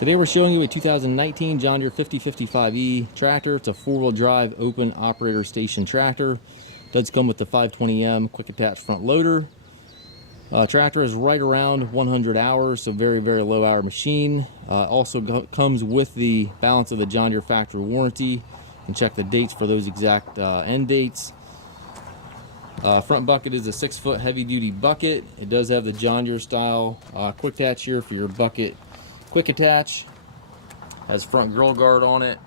Today we're showing you a 2019 John Deere 5055E tractor. It's a four-wheel drive open operator station tractor. It does come with the 520M quick attach front loader. Tractor is right around 100 hours, so very low hour machine. Also comes with the balance of the John Deere factory warranty. You can check the dates for those exact end dates. Front bucket is a 6-foot heavy-duty bucket. It does have the John Deere style quick attach here for your bucket quick attach. Has front grill guard on it.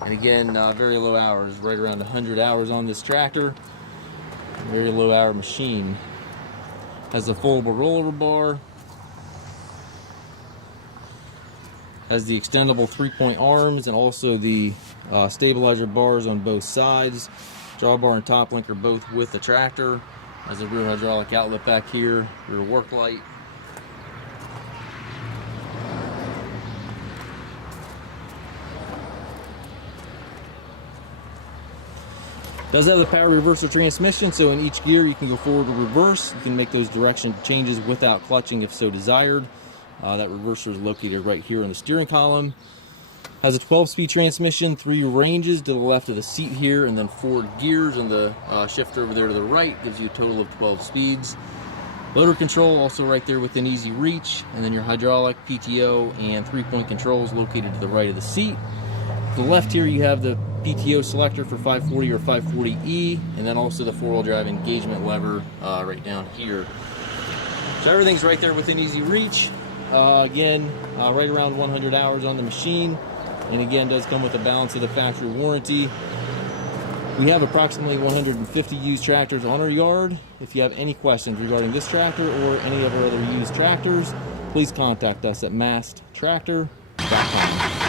And again, very low hours, right around 100 hours on this tractor. Very low hour machine. Has a foldable rollover bar. Has the extendable 3-point arms and also the stabilizer bars on both sides. Drawbar and top link are both with the tractor. Has a rear hydraulic outlet back here, rear work light. Does have the power reversal transmission, so in each gear you can go forward or reverse. You can make those direction changes without clutching if so desired. That reverser is located right here on the steering column. Has a 12-speed transmission, 3 ranges to the left of the seat here, and then 4 gears on the shifter over there to the right. Gives you a total of 12 speeds. Loader control also right there within easy reach, and then your hydraulic, PTO, and 3-point controls located to the right of the seat. To the left here you have the PTO selector for 540 or 540E, and then also the 4-wheel drive engagement lever right down here. So everything's right there within easy reach. Again, right around 100 hours on the machine, and again does come with the balance of the factory warranty. We have approximately 150 used tractors on our yard. If you have any questions regarding this tractor or any of our other used tractors, please contact us at masttractor.com.